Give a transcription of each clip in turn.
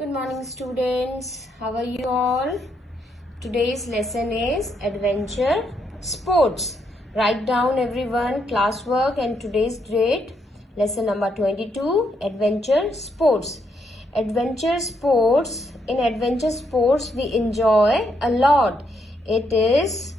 Good morning, students. How are you all? Today's lesson is adventure sports. Write down everyone classwork and today's date. Lesson number 22, adventure sports. Adventure sports. In adventure sports, we enjoy a lot. It is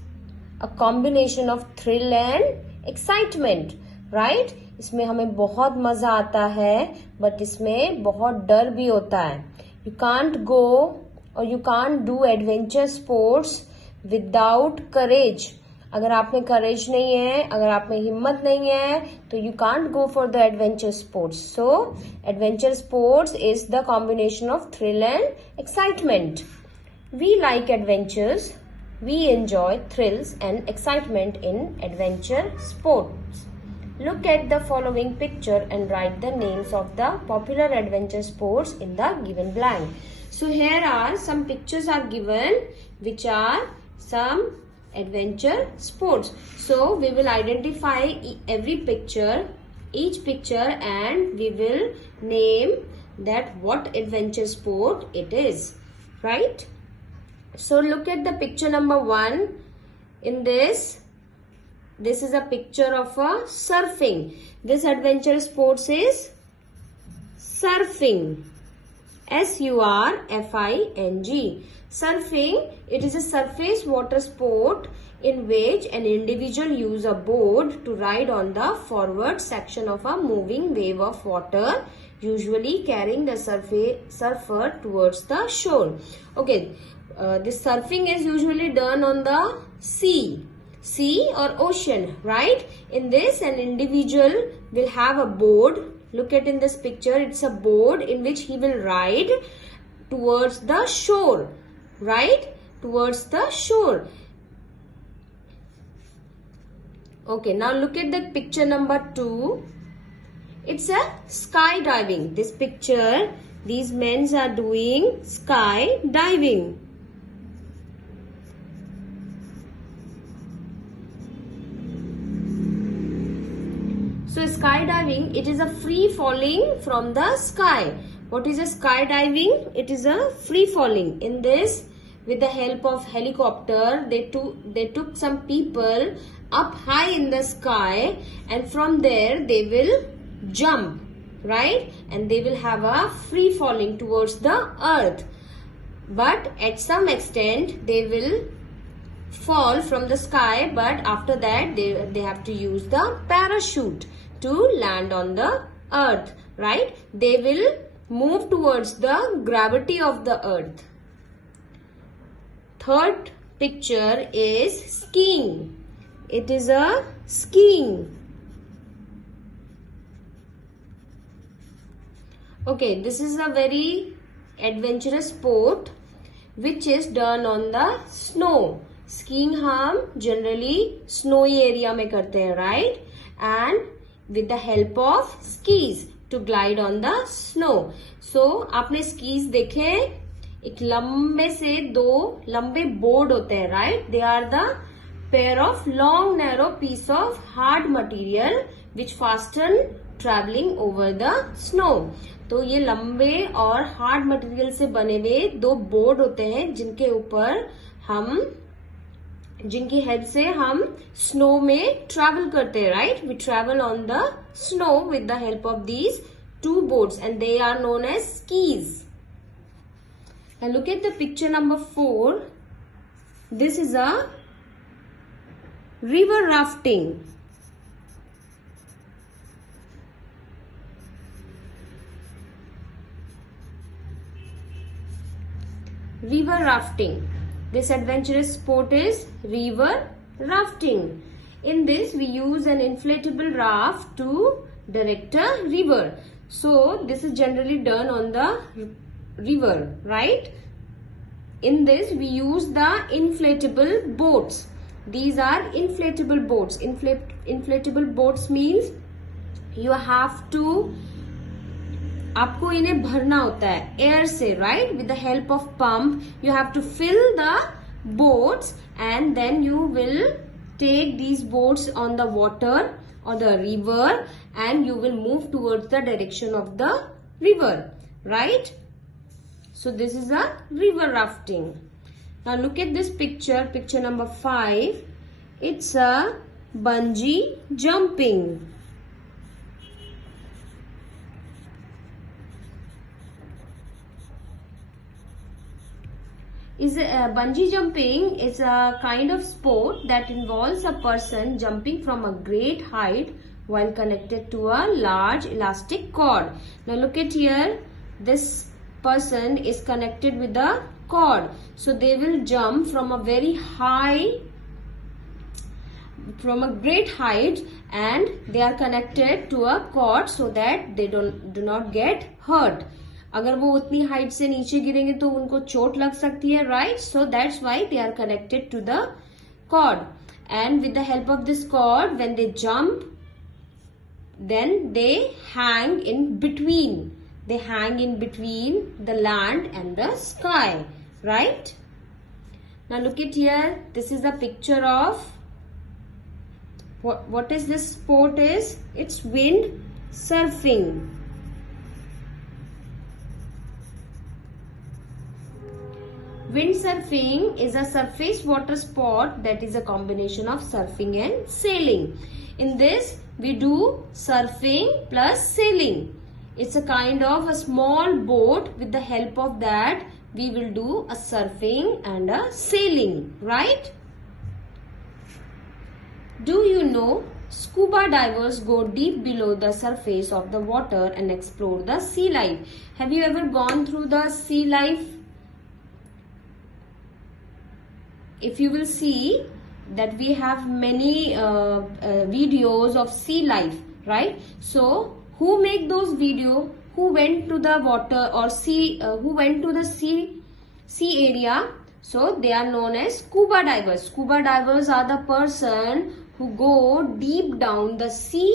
a combination of thrill and excitement, right? इसमें हमें बहुत मजा आता है, but इसमें बहुत डर भी होता है. You can't go or you can't do adventure sports without courage. अगर आप में courage नहीं है, अगर आप में हिम्मत नहीं है, तो you can't go for the adventure sports. So, adventure sports is the combination of thrill and excitement. We like adventures. We enjoy thrills and excitement in adventure sports. Look at the following picture and write the names of the popular adventure sports in the given blank. So here are some pictures are given which are some adventure sports. So we will identify every picture, each picture, and we will name that what adventure sport it is, right? So look at the picture number 1. In this is a picture of a surfing. This adventure sports is surfing. S-U-R-F-I-N-G. Surfing, it is a surface water sport in which an individual uses a board to ride on the forward section of a moving wave of water, usually carrying the surfer towards the shore. Okay, this surfing is usually done on the sea or ocean, right? In this, an individual will have a board. Look at in this picture, it's a board in which he will ride towards the shore, right? Towards the shore. Okay, now look at the picture number 2. It's a skydiving. This picture, these men are doing skydiving. So skydiving, it is a free falling from the sky. What is a skydiving? It is a free falling. In this, with the help of helicopter, they took some people up high in the sky, and from there they will jump, right? And they will have a free falling towards the earth. But at some extent, they will fall from the sky, but after that they have to use the parachute to land on the earth, right? They will move towards the gravity of the earth. Third picture is skiing. It is a skiing. Okay, this is a very adventurous sport which is done on the snow. Skiing हम generally snowy area में करते हैं, right? And with the help of skis to glide on the snow. So आपने skis देखे, एक लंबे से 2 लंबे बोर्ड होते हैं, right? They are the pair of long narrow piece of hard material which fasten traveling over the snow. तो ये लंबे और हार्ड मटेरियल से बने हुए 2 बोर्ड होते हैं जिनकी हेल्प से हम स्नो में ट्रैवल करते हैं, right? We travel on the snow with the help of these 2 boards and they are known as skis. And look at the picture number 4. This is a river rafting. River rafting. This adventurous sport is river rafting. In this, we use an inflatable raft to direct a river. So, this is generally done on the river, right? In this, we use the inflatable boats. These are inflatable boats. Inflatable boats means you have to आपको इन्हें भरना होता है air से, right? With the help of pump you have to fill the boats and then you will take these boats on the water or the river and you will move towards the direction of the river, right? So this is a river rafting. Now look at this picture, picture number 5. It's a bungee jumping. Bungee jumping is a kind of sport that involves a person jumping from a great height while connected to a large elastic cord. Now look at here, this person is connected with a cord. So they will jump from a very high, from a great height, and they are connected to a cord so that they do not get hurt. अगर वो उतनी height से नीचे गिरेंगे तो उनको चोट लग सकती है, right? So that's why they are connected to the cord, and with the help of this cord when they jump, then they hang in between. They hang in between the land and the sky, right? Now look at here. This is a picture of what is this sport is? It's wind surfing. Windsurfing is a surface water sport that is a combination of surfing and sailing. In this, we do surfing plus sailing. It's a kind of a small boat. With the help of that, we will do a surfing and a sailing, right? Do you know scuba divers go deep below the surface of the water and explore the sea life? Have you ever gone through the sea life? If you will see that we have many videos of sea life, right? So who make those videos? Who went to the water or sea? Who went to the sea area? So they are known as scuba divers. Scuba divers are the person who go deep down the sea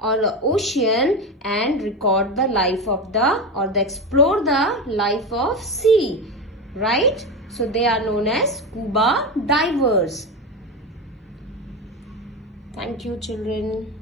or the ocean and record the life of the explore the life of sea, right? So they are known as scuba divers. Thank you, children.